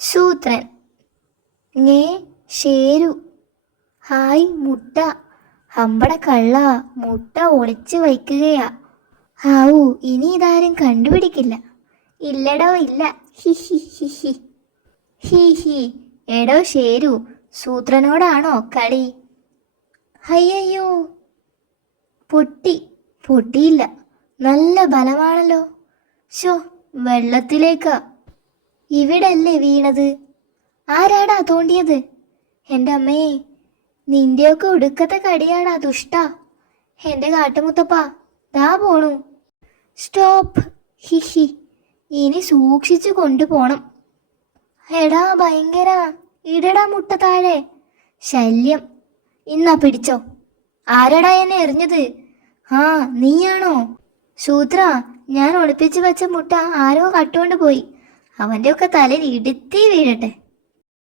Soothran. ഞേ Sheru. Hi മുട്ട. ഹമ്പട കള്ള, മുട്ട ഒളിച്ചു വയ്ക്കുകയാ. ഹാവൂ, ഇനി ഇതാരും കണ്ടുപിടിക്കില്ല. ഇല്ലടോ ഇല്ല. He he he he he he. എടോ ഷേരു, സൂത്രനോടാണോ കളി? അയ്യോ, പൊട്ടി. പൊട്ടിയില്ല, നല്ല ബലമാണല്ലോ. ഷോ, വെള്ളത്തിലേക്കാ. ഇവിടല്ലേ വീണത്? ആരാടാ തോണ്ടിയത്? എൻ്റെ അമ്മേ, നിന്റെയൊക്കെ ഒടുക്കത്തെ കടിയാടാ ദുഷ്ട. എൻ്റെ കാട്ടുമുത്തപ്പ ദാ പോണു. സ്റ്റോപ്പ്. ഹിഹി. ഇനി സൂക്ഷിച്ചു കൊണ്ടുപോണം. എടാ ഭയങ്കര, ഇടടാ മുട്ട താഴെ. ശല്യം. ഇന്നാ പിടിച്ചോ. ആരടാ എന്നെ എറിഞ്ഞത്? ആ, നീയാണോ? സൂത്ര, ഞാൻ ഒളിപ്പിച്ചു വെച്ച മുട്ട ആരോ കട്ടുകൊണ്ട് പോയി. അവൻ്റെ ഒക്കെ തലയിൽ ഇടുത്തി വീഴട്ടെ.